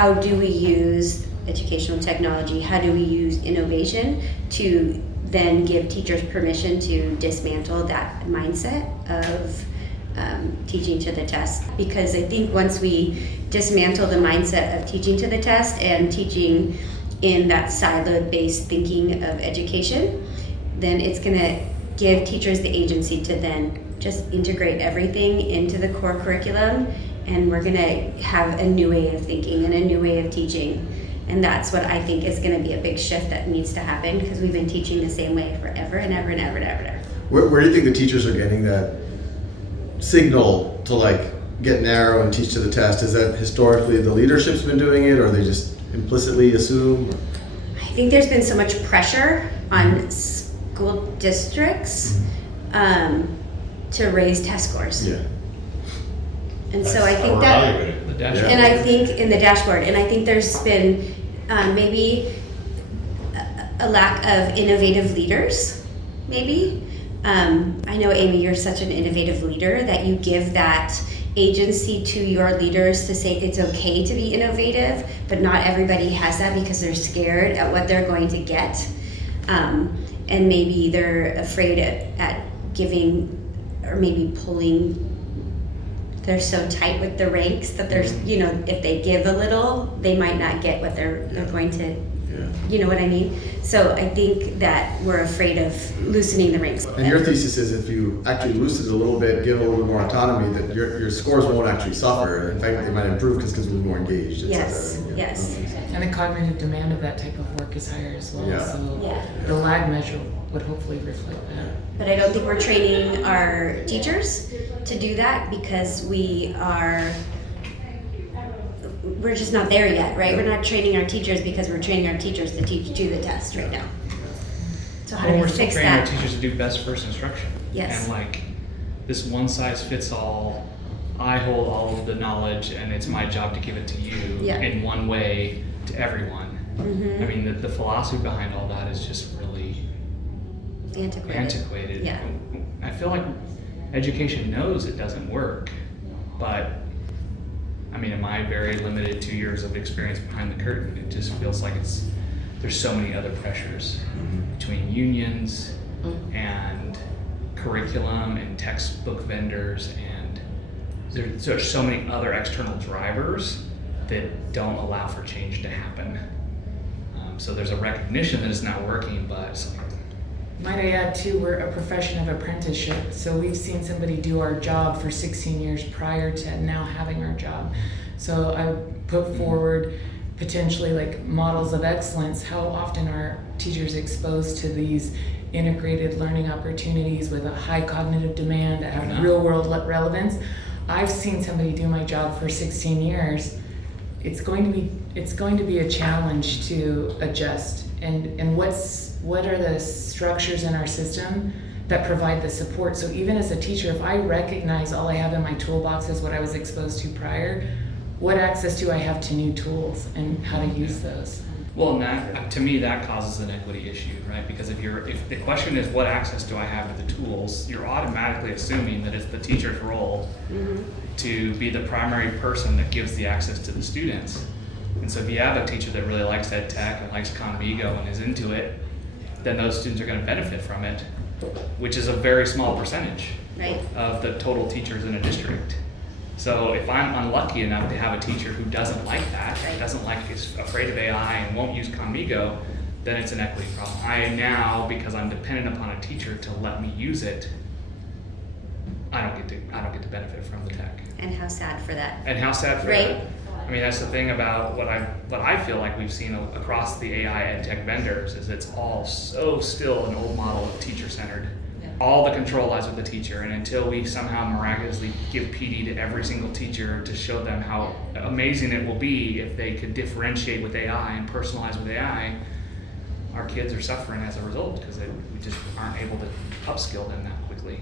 how do we use educational technology, how do we use innovation to then give teachers permission to dismantle that mindset of teaching to the test. Because I think once we dismantle the mindset of teaching to the test and teaching in that siloed-based thinking of education, then it's going to give teachers the agency to then just integrate everything into the core curriculum, and we're going to have a new way of thinking and a new way of teaching. And that's what I think is going to be a big shift that needs to happen, because we've been teaching the same way forever and ever and ever and ever and ever. Where do you think the teachers are getting that signal to like get narrow and teach to the test? Is that historically the leadership's been doing it, or they just implicitly assume? I think there's been so much pressure on school districts to raise test scores. Yeah. And so I think that, and I think in the dashboard, and I think there's been maybe a lack of innovative leaders, maybe. I know, Amy, you're such an innovative leader that you give that agency to your leaders to say it's okay to be innovative, but not everybody has that because they're scared at what they're going to get. And maybe they're afraid at giving, or maybe pulling. They're so tight with the ranks that there's, if they give a little, they might not get what they're going to, you know what I mean? So I think that we're afraid of loosening the ranks. And your thesis is if you actually loosen it a little bit, give a little more autonomy, that your scores won't actually suffer. In fact, they might improve because kids will be more engaged. Yes, yes. And the cognitive demand of that type of work is higher as well. Yeah. So the lag measure would hopefully reflect that. But I don't think we're training our teachers to do that, because we're just not there yet, right? We're not training our teachers because we're training our teachers to do the test right now. So how do we we're still fix training that? our teachers to do best first instruction. Yes. And like this one size fits all, I hold all of the knowledge and it's my job to give it to you in one way to everyone. Mm-hmm. I mean, the philosophy behind all that is just really antiquated. Yeah. I feel like education knows it doesn't work, but I mean, in my very limited 2 years of experience behind the curtain, it just feels like there's so many other pressures between unions and curriculum and textbook vendors, and there's so many other external drivers that don't allow for change to happen. So there's a recognition that it's not working, but it's like, Might I add too, we're a profession of apprenticeship, so we've seen somebody do our job for 16 years prior to now having our job. So I put forward potentially like models of excellence. How often are teachers exposed to these integrated learning opportunities with a high cognitive demand that have real world relevance? I've seen somebody do my job for 16 years. It's going to be a challenge to adjust. And what are the structures in our system that provide the support? So even as a teacher, if I recognize all I have in my toolbox is what I was exposed to prior, what access do I have to new tools and how to use those? well, and that, to me, that causes an equity issue, right? Because if the question is what access do I have to the tools, you're automatically assuming that it's the teacher's role to be the primary person that gives the access to the students. And so if you have a teacher that really likes ed tech and likes Convigo and is into it, then those students are going to benefit from it, which is a very small percentage of the total teachers in a district. So if I'm unlucky enough to have a teacher who doesn't like that, is afraid of AI and won't use Convigo, then it's an equity problem. I now, because I'm dependent upon a teacher to let me use it, I don't get to benefit from the tech. And how sad for that. And how sad for that. I mean, that's the thing about what I feel like we've seen across the AI ed tech vendors is it's all so still an old model of teacher-centered. All the control lies with the teacher, and until we somehow miraculously give PD to every single teacher to show them how amazing it will be if they could differentiate with AI and personalize with AI, our kids are suffering as a result because we just aren't able to upskill them that quickly.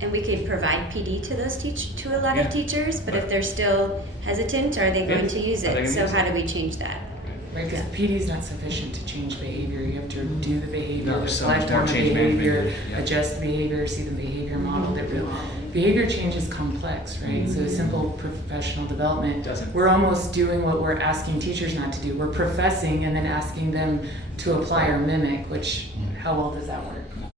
And we could provide PD to those to a lot of teachers, but if they're still hesitant, are they going to use it? So how do we change that? Right, because PD is not sufficient to change behavior. You have to do the behavior, No, there's so much lifetime more change behavior, management. adjust the behavior, see the behavior model that behavior change is complex, right? So simple professional development, Doesn't. we're almost doing what we're asking teachers not to do. We're professing and then asking them to apply or mimic, which, how well does that work?